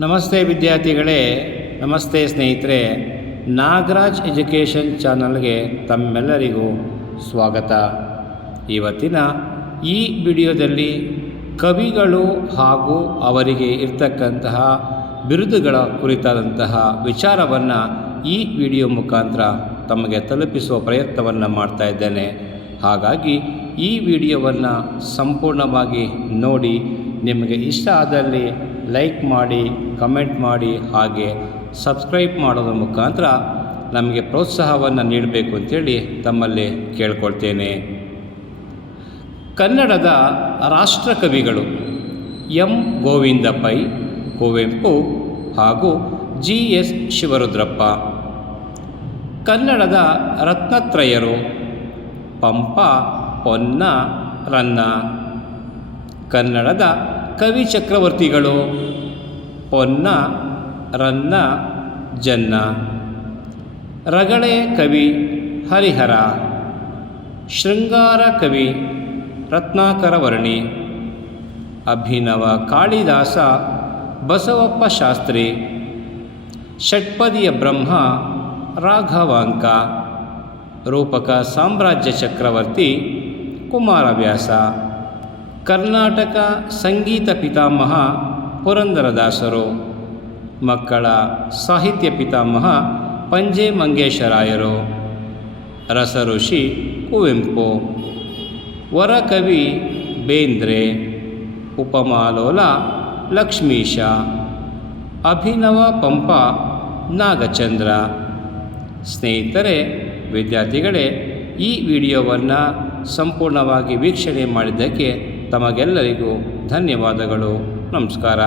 ನಮಸ್ತೆ ವಿದ್ಯಾರ್ಥಿಗಳೇ, ನಮಸ್ತೆ ಸ್ನೇಹಿತರೆ. ನಾಗರಾಜ್ ಎಜುಕೇಷನ್ ಚಾನಲ್ಗೆ ತಮ್ಮೆಲ್ಲರಿಗೂ ಸ್ವಾಗತ. ಇವತ್ತಿನ ಈ ವಿಡಿಯೋದಲ್ಲಿ ಕವಿಗಳು ಹಾಗೂ ಅವರಿಗೆ ಇರ್ತಕ್ಕಂತಹ ಬಿರುದುಗಳ ಕುರಿತಾದಂತಹ ವಿಚಾರವನ್ನು ಈ ವಿಡಿಯೋ ಮುಖಾಂತರ ತಮಗೆ ತಲುಪಿಸುವ ಪ್ರಯತ್ನವನ್ನು ಮಾಡ್ತಾ ಇದ್ದೇನೆ. ಹಾಗಾಗಿ ಈ ವಿಡಿಯೋವನ್ನು ಸಂಪೂರ್ಣವಾಗಿ ನೋಡಿ, ನಿಮಗೆ ಇಷ್ಟ ಆದಲ್ಲಿ ಲೈಕ್ ಮಾಡಿ, ಕಮೆಂಟ್ ಮಾಡಿ, ಹಾಗೆ ಸಬ್ಸ್ಕ್ರೈಬ್ ಮಾಡೋದ್ರ ಮುಖಾಂತರ ನಮಗೆ ಪ್ರೋತ್ಸಾಹವನ್ನು ನೀಡಬೇಕು ಅಂತೇಳಿ ತಮ್ಮಲ್ಲಿ ಕೇಳ್ಕೊಳ್ತೇನೆ. ಕನ್ನಡದ ರಾಷ್ಟ್ರಕವಿಗಳು ಎಂ ಗೋವಿಂದ ಪೈ, ಕುವೆಂಪು ಹಾಗೂ ಜಿ.ಎಸ್. ಶಿವರುದ್ರಪ್ಪ. ಕನ್ನಡದ ರತ್ನತ್ರಯರು ಪಂಪ, ಪೊನ್ನ, ರನ್ನ. ಕನ್ನಡದ ಕವಿ ಚಕ್ರವರ್ತಿಗಳು ಪೊನ್ನ, ರನ್ನ, ಜನ್ನ. ರಗಳೆ ಕವಿ ಹರಿಹರ. ಶೃಂಗಾರ ಕವಿ ರತ್ನಾಕರ ವರ್ಣಿ. ಅಭಿನವ ಕಾಳಿದಾಸ ಬಸವಪ್ಪ ಶಾಸ್ತ್ರಿ. ಷಟ್ಪದಿಯ ಬ್ರಹ್ಮ ರಾಘವಾಂಕ. ರೂಪಕ ಸಾಮ್ರಾಜ್ಯ ಚಕ್ರವರ್ತಿ ಕುಮಾರವ್ಯಾಸ. ಕರ್ನಾಟಕ ಸಂಗೀತ ಪಿತಾಮಹ ಪುರಂದರದಾಸರು. ಮಕ್ಕಳ ಸಾಹಿತ್ಯ ಪಿತಾಮಹ ಪಂಜೆ ಮಂಗೇಶರಾಯರು. ರಸಋಷಿ ಕುವೆಂಪು. ವರಕವಿ ಬೇಂದ್ರೆ. ಉಪಮಾಲೋಲ ಲಕ್ಷ್ಮೀಶ. ಅಭಿನವ ಪಂಪ ನಾಗಚಂದ್ರ. ಸ್ನೇಹಿತರೆ, ವಿದ್ಯಾರ್ಥಿಗಳೇ, ಈ ವಿಡಿಯೋವನ್ನು ಸಂಪೂರ್ಣವಾಗಿ ವೀಕ್ಷಣೆ ಮಾಡಿದ್ದಕ್ಕೆ ತಮಗೆಲ್ಲರಿಗೂ ಧನ್ಯವಾದಗಳು. ನಮಸ್ಕಾರ.